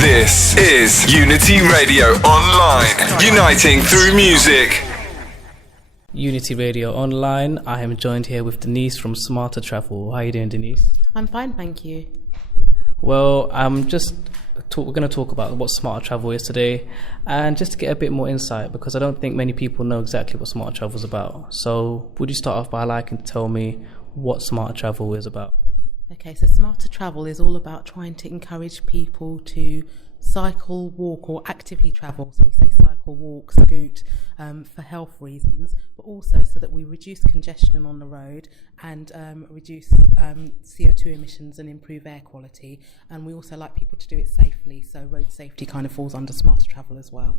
This is Unity Radio Online, uniting through music. Unity Radio Online. I am joined here with Denise from Smarter Travel. How are you doing, Denise? I'm fine, thank you. Well, we're going to talk about what Smarter Travel is today, and just to get a bit more insight, because I don't think many people know exactly what Smarter Travel is about. So would you start off by tell me what Smarter Travel is about? Okay, so Smarter Travel is all about trying to encourage people to cycle, walk or actively travel. So we say cycle, walk, scoot for health reasons, but also so that we reduce congestion on the road and reduce CO2 emissions and improve air quality. And we also like people to do it safely, so road safety kind of falls under Smarter Travel as well.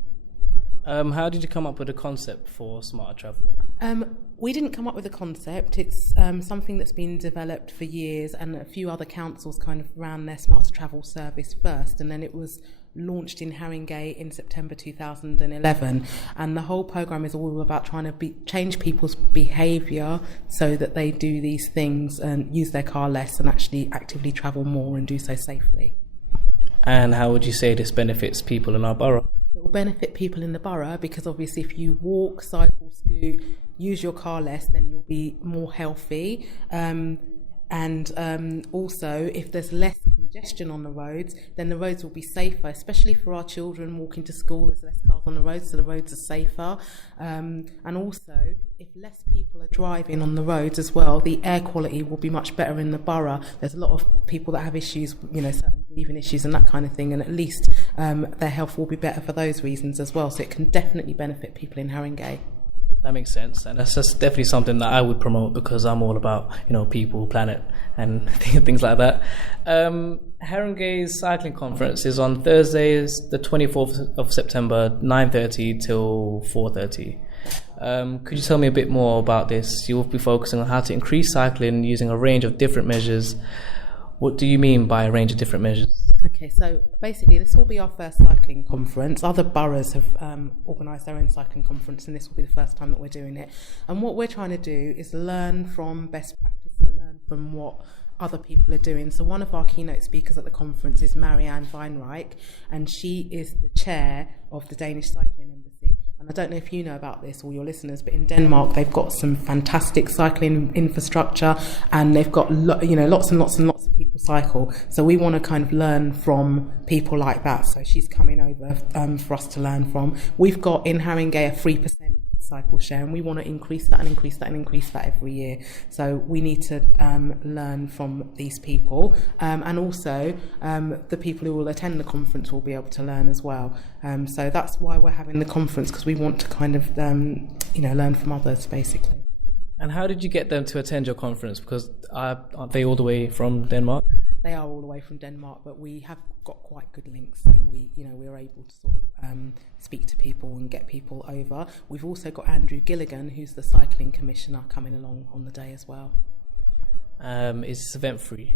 How did you come up with the concept for Smarter Travel? We didn't come up with a concept. It's something that's been developed for years, and a few other councils kind of ran their Smarter Travel service first, and then it was launched in Haringey in September 2011. And the whole programme is all about trying to change people's behaviour so that they do these things and use their car less and actually actively travel more and do so safely. And how would you say this benefits people in our borough? It will benefit people in the borough because obviously if you walk, cycle, scoot, use your car less, then you'll be more healthy. And also, if there's less congestion on the roads, then the roads will be safer, especially for our children walking to school. There's less cars on the roads, so the roads are safer. And also, if less people are driving on the roads as well, the air quality will be much better in the borough. There's a lot of people that have issues, certain breathing issues and that kind of thing, and at least their health will be better for those reasons as well. So it can definitely benefit people in Haringey. That makes sense, and that's just definitely something that I would promote because I'm all about people, planet, and things like that. Haringey's cycling conference is on Thursdays, the 24th of September, 9:30 till 4:30. Could you tell me a bit more about this? You will be focusing on how to increase cycling using a range of different measures. What do you mean by a range of different measures? Okay, so basically this will be our first cycling conference. Other boroughs have organised their own cycling conference, and this will be the first time that we're doing it. And what we're trying to do is learn from best practice, so learn from what other people are doing. So one of our keynote speakers at the conference is Marianne Weinreich, and she is the chair of the Danish Cycling Embassy. And I don't know if you know about this or your listeners, but in Denmark they've got some fantastic cycling infrastructure, and they've got lots and lots and lots of people cycle. So we want to kind of learn from people like that. So she's coming over for us to learn from. We've got in Haringey a 3% cycle share, and we want to increase that and increase that and increase that every year. So we need to learn from these people, and also the people who will attend the conference will be able to learn as well. So that's why we're having the conference, because we want to kind of learn from others basically. And how did you get them to attend your conference? Because aren't they all the way from Denmark? They are all the way from Denmark, but we have got quite good links, so we're able to sort of speak to people and get people over. We've also got Andrew Gilligan, who's the cycling commissioner, coming along on the day as well. Is this event free?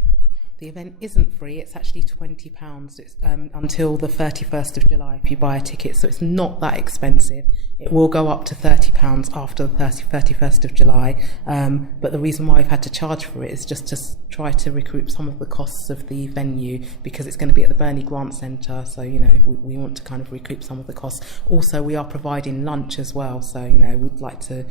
The event isn't free. It's actually £20. It's until the 31st of July if you buy a ticket, so it's not that expensive. It will go up to £30 after the 31st of July, but the reason why I've had to charge for it is just to try to recoup some of the costs of the venue, because it's going to be at the Burnley Grant Centre, so we want to kind of recoup some of the costs. Also, we are providing lunch as well, so we'd like to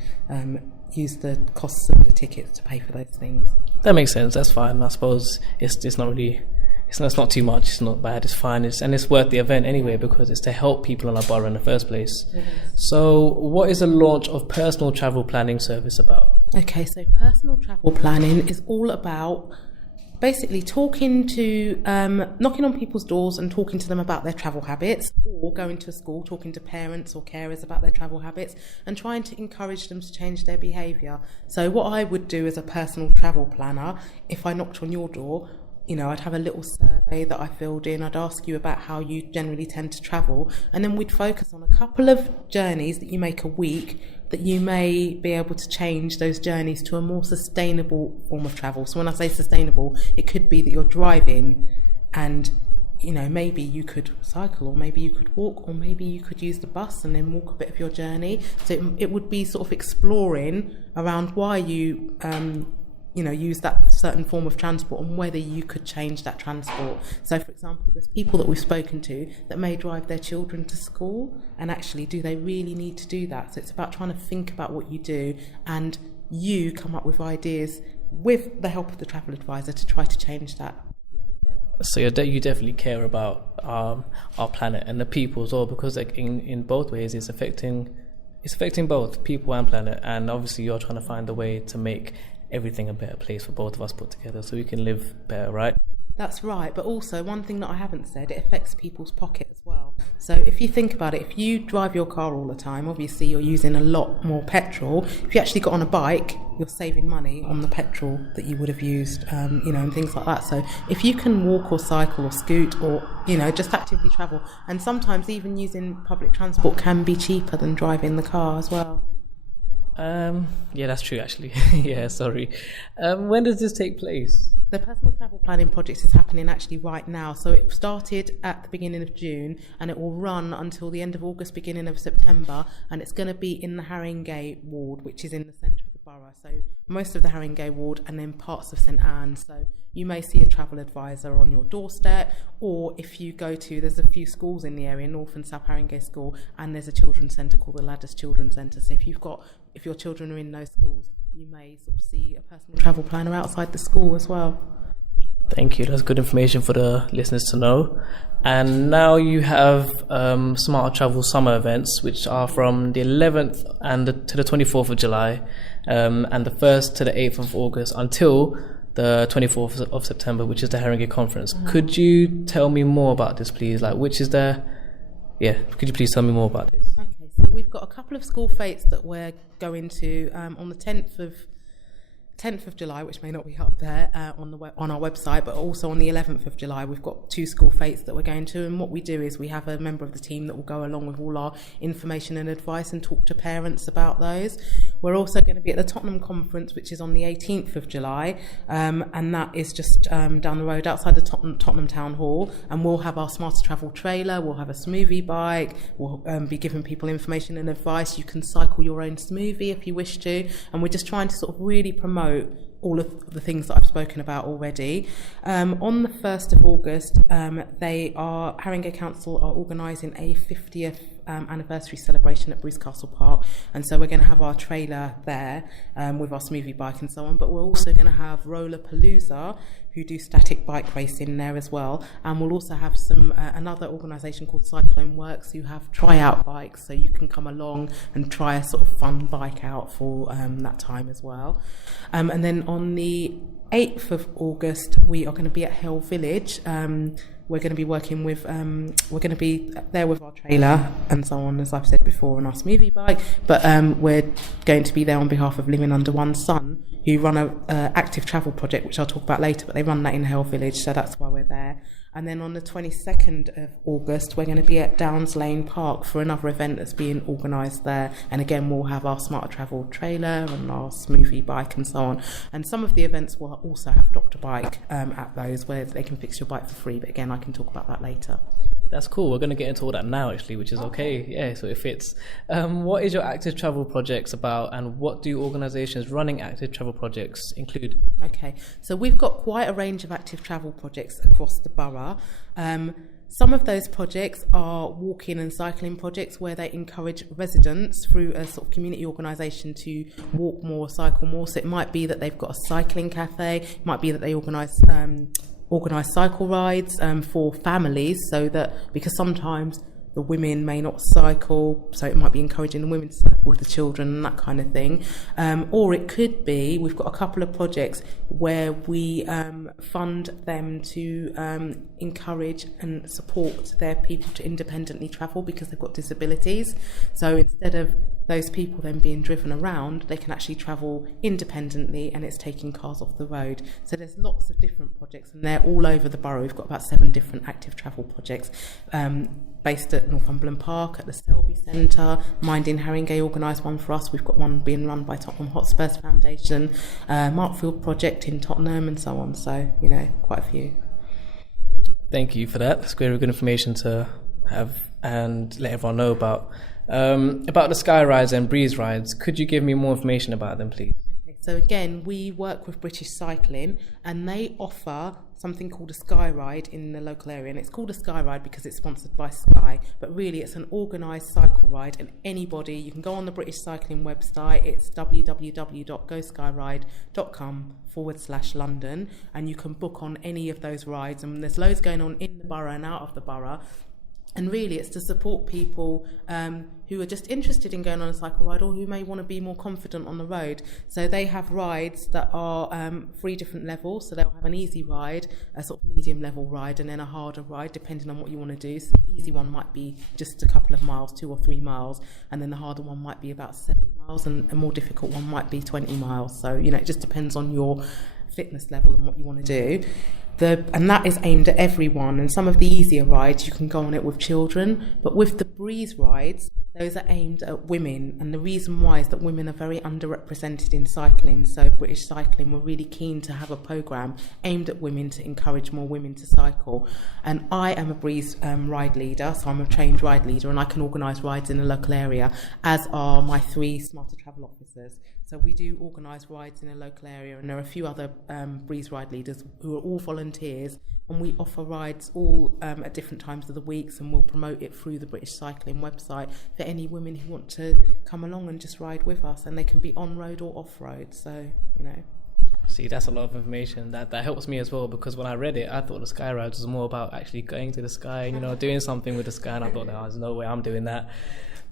use the costs of the tickets to pay for those things. That makes sense. That's fine. I suppose it's not really, it's not too much. It's not bad. It's fine. And it's worth the event anyway, because it's to help people in our borough in the first place. Yes. So, what is the launch of personal travel planning service about? Okay, so personal travel planning is all about basically talking to, knocking on people's doors and talking to them about their travel habits, or going to a school, talking to parents or carers about their travel habits and trying to encourage them to change their behaviour. So what I would do as a personal travel planner, if I knocked on your door, I'd have a little survey that I filled in. I'd ask you about how you generally tend to travel, and then we'd focus on a couple of journeys that you make a week that you may be able to change those journeys to a more sustainable form of travel. So when I say sustainable, it could be that you're driving and maybe you could cycle, or maybe you could walk, or maybe you could use the bus and then walk a bit of your journey. So it would be sort of exploring around why you use that certain form of transport, and whether you could change that transport. So, for example, there's people that we've spoken to that may drive their children to school, and actually, do they really need to do that? So it's about trying to think about what you do, and you come up with ideas with the help of the travel advisor to try to change that. So you definitely care about our planet and the people as well, because like in both ways it's affecting both people and planet, and obviously you're trying to find a way to make everything a better place for both of us put together so we can live better, right? That's right, but also one thing that I haven't said, it affects people's pocket as well. So if you think about it, if you drive your car all the time, obviously you're using a lot more petrol. If you actually got on a bike, you're saving money on the petrol that you would have used, and things like that. So if you can walk or cycle or scoot or, just actively travel, and sometimes even using public transport can be cheaper than driving the car as well. Yeah, that's true actually. Yeah, sorry. When does this take place? The personal travel planning project is happening actually right now. So it started at the beginning of June and it will run until the end of August, beginning of September, and it's going to be in the Haringey ward, which is in the centre of the borough. So most of the Haringey ward and then parts of St Anne's. So you may see a travel advisor on your doorstep, or if you go to, there's a few schools in the area, North and South Haringey School, and there's a children's centre called the Ladders Children's Centre. So if your children are in those schools, you may sort of see a personal travel planner outside the school as well. Thank you. That's good information for the listeners to know. And now you have Smart Travel summer events, which are from the 11th to the 24th of July, and the 1st to the 8th of August until the 24th of September, which is the Haringey Conference. Mm-hmm. Could you tell me more about this, please? Could you please tell me more about this? Okay, so we've got a couple of school fetes that we're going to on the 10th of July, which may not be up there on our website, but also on the 11th of July we've got two school fetes that we're going to, and what we do is we have a member of the team that will go along with all our information and advice and talk to parents about those. We're also going to be at the Tottenham Conference, which is on the 18th of July, and that is just down the road outside the Tottenham Town Hall, and we'll have our Smarter Travel trailer, we'll have a smoothie bike, we'll be giving people information and advice. You can cycle your own smoothie if you wish to, and we're just trying to sort of really promote all of the things that I've spoken about already. On the 1st of August, Haringey Council are organising a 50th anniversary celebration at Bruce Castle Park, and so we're going to have our trailer there with our smoothie bike and so on, but we're also going to have Roller Palooza, who do static bike racing there as well, and we'll also have another organisation called Cyclone Works who have tryout bikes, so you can come along and try a sort of fun bike out for that time as well. And then on the 8th of August we are going to be at Hill Village. We're going to be working with, we're going to be there with our trailer and so on, as I've said before, on our smoothie bike, but we're going to be there on behalf of Living Under One Sun, who run a active travel project, which I'll talk about later, but they run that in Hill Village, so that's why we're there. And then on the 22nd of August, we're going to be at Downs Lane Park for another event that's being organised there. And again, we'll have our Smarter Travel trailer and our smoothie bike and so on. And some of the events will also have Dr. Bike at those, where they can fix your bike for free. But again, I can talk about that later. That's cool. We're going to get into all that now, actually, which is okay. Yeah, so it fits. What is your active travel projects about, and what do organisations running active travel projects include? Okay, so we've got quite a range of active travel projects across the borough. Some of those projects are walking and cycling projects where they encourage residents through a sort of community organisation to walk more, cycle more. So it might be that they've got a cycling cafe, it might be that they organise cycle rides for families, so that, because sometimes the women may not cycle, so it might be encouraging the women to cycle with the children and that kind of thing. Or it could be, we've got a couple of projects where we fund them to encourage and support their people to independently travel because they've got disabilities. So instead of those people then being driven around, they can actually travel independently, and it's taking cars off the road. So there's lots of different projects, and they're all over the borough. We've got about 7 different active travel projects based at Northumberland Park, at the Selby Centre. Mind in Haringey organised one for us. We've got one being run by Tottenham Hotspurs Foundation, Markfield Project in Tottenham, and so on. So, quite a few. Thank you for that. It's very good information to have and let everyone know about. About the Sky Rides and Breeze Rides, could you give me more information about them, please? Okay, So again, we work with British Cycling, and they offer something called a Sky Ride in the local area, and it's called a Sky Ride because it's sponsored by Sky, but really it's an organised cycle ride, and anybody, you can go on the British Cycling website, it's www.goskyRide.com/London, and you can book on any of those rides, and there's loads going on in the borough and out of the borough. And really, it's to support people who are just interested in going on a cycle ride, or who may want to be more confident on the road. So they have rides that are 3 different levels. So they'll have an easy ride, a sort of medium level ride, and then a harder ride, depending on what you want to do. So the easy one might be just a couple of miles, 2 or 3 miles, and then the harder one might be about 7 miles, and a more difficult one might be 20 miles. So, it just depends on your fitness level and what you want to do. And that is aimed at everyone, and some of the easier rides you can go on it with children, but with the breeze rides, those are aimed at women, and the reason why is that women are very underrepresented in cycling. So British Cycling were really keen to have a programme aimed at women to encourage more women to cycle. And I am a breeze ride leader, so I'm a trained ride leader, and I can organise rides in the local area, as are my 3 Smarter Travel officers. So we do organise rides in a local area, and there are a few other breeze ride leaders who are all volunteers, and we offer rides all at different times of the weeks, and we'll promote it through the British Cycling website for any women who want to come along and just ride with us, and they can be on-road or off-road, so, See, that's a lot of information. That helps me as well, because when I read it, I thought the Sky Ride was more about actually going to the sky, doing something with the sky, and I thought, no, there's no way I'm doing that.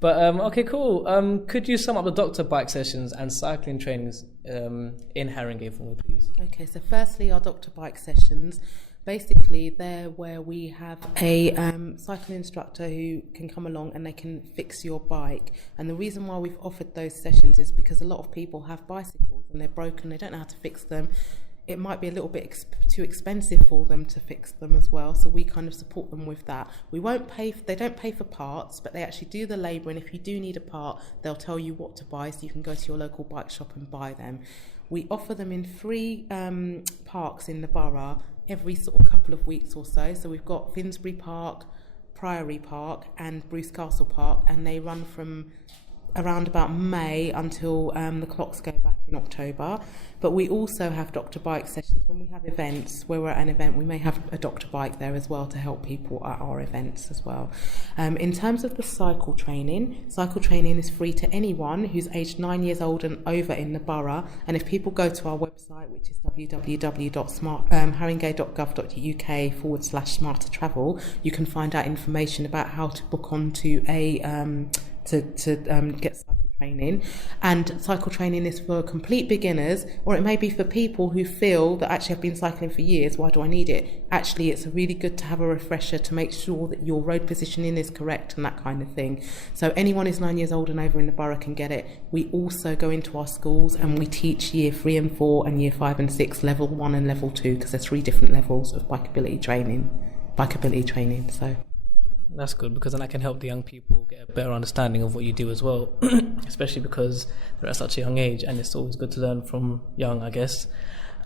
But, okay, cool. Could you sum up the doctor bike sessions and cycling trainings in Haringey for me, please? Okay, so firstly, our doctor bike sessions, basically they're where we have a cycling instructor who can come along and they can fix your bike. And the reason why we've offered those sessions is because a lot of people have bicycles and they're broken, they don't know how to fix them. It might be a little bit too expensive for them to fix them as well, so we kind of support them with that. They don't pay for parts, but they actually do the labour, and if you do need a part, they'll tell you what to buy, so you can go to your local bike shop and buy them. We offer them in 3 parks in the borough every sort of couple of weeks or so. So we've got Finsbury Park, Priory Park and Bruce Castle Park, and they run from around about May until the clocks go back in October. But we also have doctor bike sessions when we have events. Where we're at an event, we may have a doctor bike there as well to help people at our events as well. In terms of the cycle training is free to anyone who's aged 9 years old and over in the borough. And if people go to our website, which is www.haringey.gov.uk/smarter travel, you can find out information about how to book onto a get cycle training. And cycle training is for complete beginners, or it may be for people who feel that actually I've been cycling for years, why do I need it? Actually, it's really good to have a refresher to make sure that your road positioning is correct and that kind of thing. So anyone who's 9 years old and over in the borough can get it. We also go into our schools and we teach year 3 and 4 and year 5 and 6, level 1 and level 2, because there's 3 different levels of bikeability training. So that's good, because then I can help the young people get a better understanding of what you do as well, especially because they're at such a young age, and it's always good to learn from young, I guess.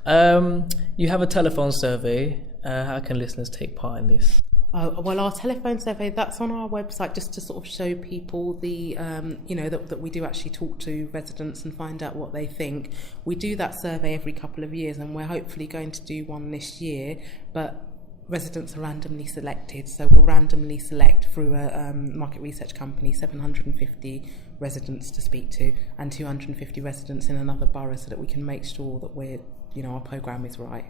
You have a telephone survey. How can listeners take part in this? Well, our telephone survey, that's on our website, just to sort of show people the, that we do actually talk to residents and find out what they think. We do that survey every couple of years, and we're hopefully going to do one this year, but residents are randomly selected, so we'll randomly select through a market research company 750 residents to speak to and 250 residents in another borough, so that we can make sure that our programme is right.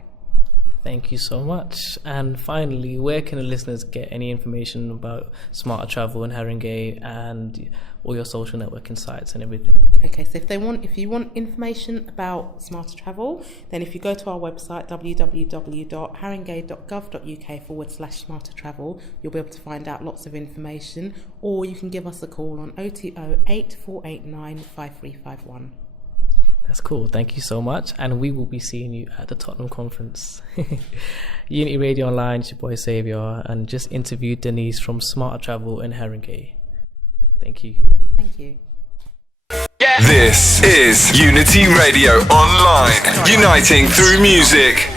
Thank you so much. And finally, where can the listeners get any information about Smarter Travel in Haringey and all your social networking sites and everything? Okay, so if you want information about Smarter Travel, then if you go to our website, www.haringey.gov.uk/Smarter Travel, you'll be able to find out lots of information, or you can give us a call on 020 8489 5351. That's cool. Thank you so much. And we will be seeing you at the Tottenham conference. Unity Radio Online, it's your boy Saviour, and just interviewed Denise from Smarter Travel in Haringey. Thank you. Thank you. This is Unity Radio Online, uniting through music.